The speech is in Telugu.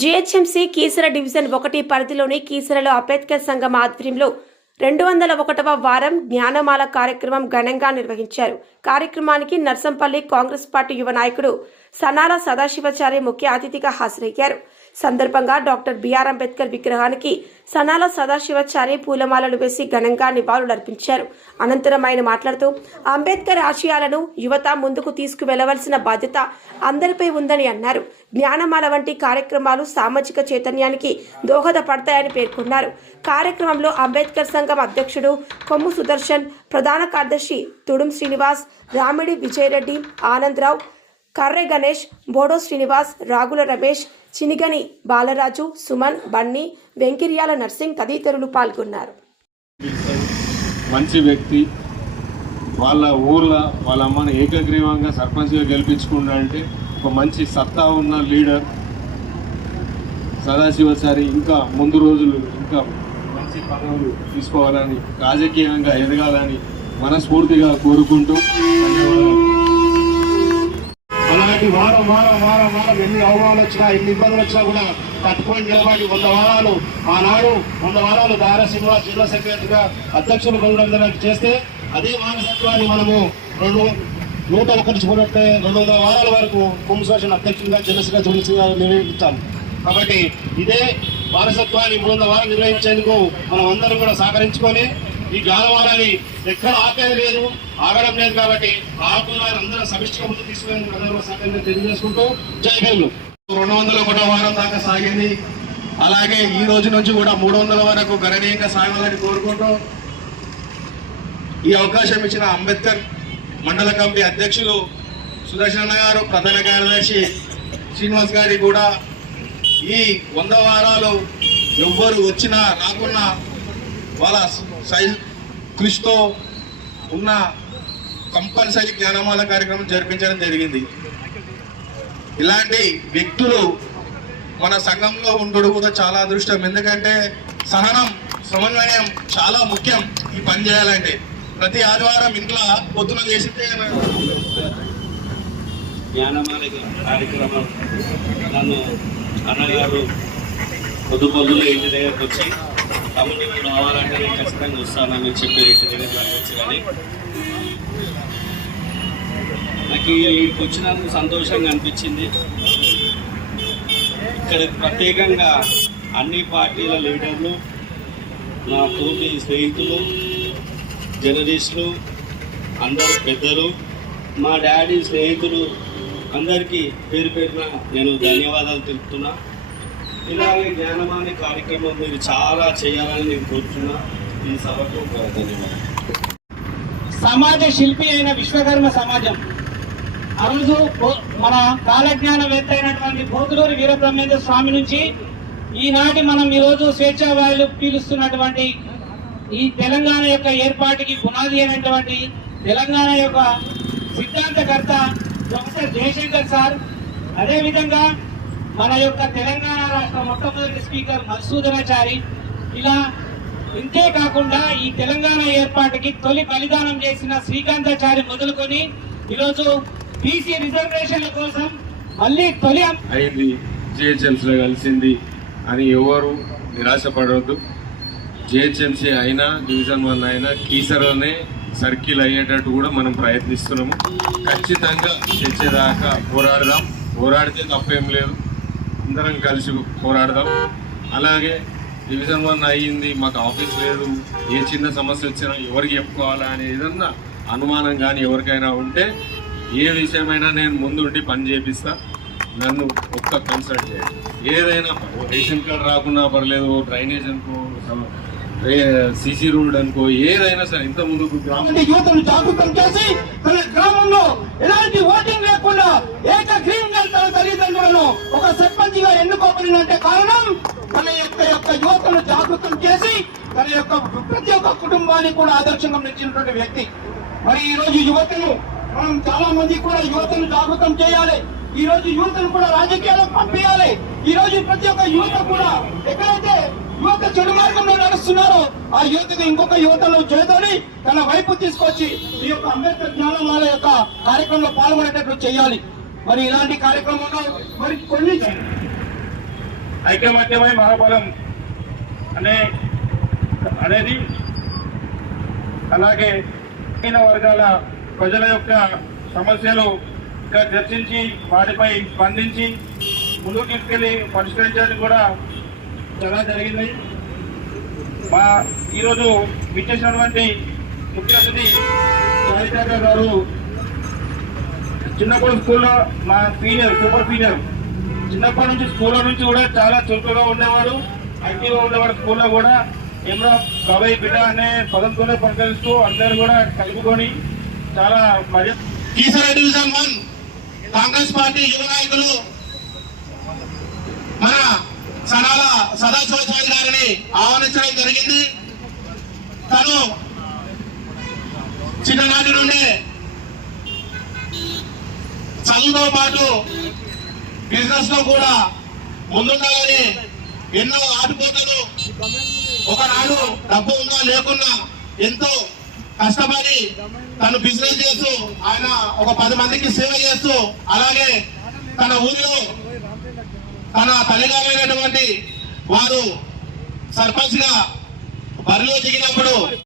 జీహెచ్ఎంసీ కీసర డివిజన్ ఒకటి పరిధిలోని కీసరలో అంబేద్కర్ సంఘం ఆధ్వర్యంలో రెండు వందల ఒకటవ వారం జ్ఞానమాల కార్యక్రమం ఘనంగా నిర్వహించారు. కార్యక్రమానికి నర్సంపల్లి కాంగ్రెస్ పార్టీ యువ నాయకుడు సనాల సదాశివచారి ముఖ్య అతిథిగా హాజరయ్యారు. సందర్భంగా డాక్టర్ బిఆర్ అంబేద్కర్ విగ్రహానికి సనాల సదాశివాచారి పూలమాలలు వేసి ఘనంగా నివాళులర్పించారు. అనంతరం ఆయన మాట్లాడుతూ అంబేద్కర్ ఆశయాలను యువత ముందుకు తీసుకువెళ్ళవలసిన బాధ్యత అందరిపై ఉందని అన్నారు. జ్ఞానమాల వంటి కార్యక్రమాలు సామాజిక చైతన్యానికి దోహదపడతాయని పేర్కొన్నారు. కార్యక్రమంలో అంబేద్కర్ సంఘం అధ్యక్షుడు కొమ్ము సుదర్శన్ ప్రధాన కార్యదర్శి తుడుం శ్రీనివాస్ రామిడి విజయరెడ్డి ఆనందరావు కర్రె గణేష్ బోడో శ్రీనివాస్ రాగుల రమేష్ చినిగని బాలరాజు సుమన్ బన్నీ వెంకిర్యాల నర్సింగ్ తదితరులు పాల్గొన్నారు. మంచి వ్యక్తి. వాళ్ళ ఊర్లో వాళ్ళ అమ్మని ఏకగ్రీవంగా సర్పంచ్గా గెలిపించుకున్నాడంటే ఒక మంచి సత్తా ఉన్న లీడర్ సదాశివచారి ఇంకా ముందు రోజులు ఇంకా మంచి పదవులు తీసుకోవాలని రాజకీయంగా ఎదగాలని మనస్ఫూర్తిగా కోరుకుంటూ అలాంటి వారం వారం వారం వారం ఎన్ని అవమానాలు వచ్చినా ఎన్ని ఇబ్బందులు వచ్చినా కూడా తట్టుకొని నిలబడి వంద వారాలు ఆనాడు వంద వారాలు దారా శ్రీనివాస్ జిల్లా సెక్రటరీగా అధ్యక్షులు పొందడం చేస్తే అదే మానసత్వాన్ని మనము రెండు నూట ఒకటి చూడట్టే రెండు వందల వారాల వరకు కుంభశోషణ అధ్యక్షులుగా జనసేన జోన్స్గా నిర్వహించాం కాబట్టి ఇదే వారసత్వాన్ని మూడు వందల వారం నిర్వహించేందుకు మనం అందరం కూడా సహకరించుకొని ఈ గాలవారాన్ని ఎక్కడ ఆపేది లేదు. ఆగడం లేదు కాబట్టి ఆపుతున్నారు అందరూ సమిష్టిగా ముందు తీసుకునే తెలియజేసుకుంటూ జై రెండు వందల ఒకటో వారం దాకా సాగింది. అలాగే ఈ రోజు నుంచి కూడా మూడు వందల వరకు గణనీయంగా సాగాలని కోరుకుంటూ ఈ అవకాశం ఇచ్చిన అంబేద్కర్ మండల కమిటీ అధ్యక్షులు సుదర్శన గారు ప్రధాన కార్యదర్శి శ్రీనివాస్ గారి కూడా ఈ వంద వారాలు ఎవ్వరు వచ్చినా రాకున్నా వాళ్ళ సైజ్ కృషితో ఉన్న కంపల్సరీ జ్ఞానమాల కార్యక్రమం జరిపించడం జరిగింది. ఇలాంటి వ్యక్తులు మన సంఘంలో ఉండడం కూడా చాలా అదృష్టం. ఎందుకంటే సహనం సమన్వయం చాలా ముఖ్యం ఈ పని చేయాలంటే. ప్రతి ఆదివారం ఇంట్లో పొద్దున చేసితే జ్ఞానమాల కార్యక్రమం నన్ను అన్నగారు పొద్దు పొద్దులో ఇంటి దగ్గరకు వచ్చి తమ్ముడు రావాలంటే నేను ఖచ్చితంగా వస్తానని చెప్పి కానీ నాకు ఇక్కడికి వచ్చినందుకు సంతోషంగా అనిపించింది. ఇక్కడ ప్రత్యేకంగా అన్ని పార్టీల లీడర్లు నా తోటి స్నేహితులు జర్నలిస్టులు అందరు పెద్దలు మా డాడీ స్నేహితులు అందరికీ పేరు పేరున నేను ధన్యవాదాలు తెలుపుతున్నా. ఇలాగే జ్ఞానమాని కార్యక్రమం మీరు చాలా చేయాలని నేను కోరుతున్నా. ఈ సభకు ధన్యవాదాలు. సమాజ శిల్పి అయిన విశ్వకర్మ సమాజం. ఆ రోజు మన కాలజ్ఞానవేత్త అయినటువంటి పోతులూరి వీరబ్రహ్మేంద్ర స్వామి నుంచి ఈనాటి మనం ఈరోజు స్వేచ్ఛా వాయులు పీలుస్తున్నటువంటి ఈ తెలంగాణ యొక్క ఏర్పాటుకి పునాది అయినటువంటి తెలంగాణ యొక్క సిద్ధాంతకర్త ప్రొఫెసర్ జయశంకర్ సార్. అదేవిధంగా మన యొక్క తెలంగాణ రాష్ట్ర మొట్టమొదటి స్పీకర్ మధుసూదనాచారి. ఇలా ఇంతే కాకుండా ఈ తెలంగాణ ఏర్పాటుకి తొలి బలిదానం చేసిన శ్రీకాంతాచారి మొదలుకొని ఈరోజు బీసీ రిజర్వేషన్ల కోసం మళ్ళీ తొలి అయింది. జిహెచ్ఎంసీలో కలిసింది అని ఎవరు నిరాశపడవద్దు. జిహెచ్ఎంసీ అయినా డివిజన్ వన్ అయినా కీసర్లోనే సర్కిల్ అయ్యేటట్టు కూడా మనం ప్రయత్నిస్తున్నాము. ఖచ్చితంగా తెచ్చేదాకా పోరాడదాం. పోరాడితే తప్పేం లేదు. అందరం కలిసి పోరాడదాం. అలాగే డివిజన్ వన్ అయ్యింది. మాకు ఆఫీస్ లేదు. ఏ చిన్న సమస్య వచ్చినా ఎవరికి చెప్పుకోవాలా అనే ఏదన్నా అనుమానం కానీ ఎవరికైనా ఉంటే ఏ విషయమైనా నేను ముందుండి పని చేపిస్తా. నన్ను ఒక్క కన్సల్ట్ చేయండి. ఏదైనా రేషన్ కార్డు రాకున్నా పర్లేదు ఓ డ్రైనేజ్ అనుకో సిసి రోడ్ అనుకో ఏదైనా సరే ఇంత ముందు యువతను జాగృతం చేసి తన గ్రామంలో ఎలాంటి ఓటింగ్ లేకుండా ఏక గ్రీన్గా తన తల్లిదండ్రులను ఒక సర్పంచ్గా ఎన్నుకోబడినంటే కారణం తన యొక్క యొక్క యువతను జాగృతం చేసి తన యొక్క ప్రతి ఒక్క కుటుంబానికి కూడా ఆదర్శంగా నిలిచినటువంటి వ్యక్తి. మరి ఈ రోజు యువతను మనం చాలా మంది కూడా యువతను జాగృతం చేయాలి. ఈ రోజు యువతను కూడా రాజకీయాలకు పంపించాలి. ఈ రోజు ప్రతి ఒక్క యువత కూడా ఎక్కడైతే యువత చెడు మార్గంలో నడుస్తున్నారో. ఆ యువతని ఇంకొక యువతలో చేతని తన వైపు తీసుకొచ్చి ఈ యొక్క అంబేద్కర్ జ్ఞానమాల యొక్క కార్యక్రమంలో పాల్గొనేటట్లు చేయాలి. మరి ఇలాంటి కార్యక్రమంలో మరి కొన్ని ఐక్యమత్యమై మహాబలం అనే అనేది అలాగే వర్గాల ప్రజల యొక్క సమస్యలు ఇంకా చర్చించి వాటిపై స్పందించి ముందుకు తీసుకెళ్ళి పరిష్కరించడానికి కూడా చాలా జరిగింది. మా ఈరోజు విచ్చేసినటువంటి ముఖ్య అతిథి సాయిచాక గారు చిన్నప్పుడు స్కూల్లో మా సీనియర్ సూపర్ సీనియర్. చిన్నప్పటి నుంచి స్కూల్లో నుంచి కూడా చాలా చురుకుగా ఉండేవాడు యాక్టివ్గా ఉండేవాడు స్కూల్లో కూడా. ఏమరా బాబాయ్ బిడ్డ అనే పదంతోనే పలకరిస్తూ అందరూ కూడా కలుపుకొని చాలా మర్యాద కాంగ్రెస్ పార్టీ యువ నాయకులు మన సనాల గారిని ఆహ్వానించడం జరిగింది. తను చిన్ననాటి నుండే చదువుతో పాటు బిజినెస్లో కూడా ముందుండాలని ఎన్నో ఆటుపోతలు. ఒకనాడు డబ్బు ఉన్నా లేకున్నా ఎంతో కష్టపడి తను బిజినెస్ చేస్తూ ఆయన ఒక పది మందికి సేవ చేస్తూ అలాగే తన ఊరిలో తన తల్లిగారైనటువంటి వారు సర్పంచ్గా బరిలో దిగినప్పుడు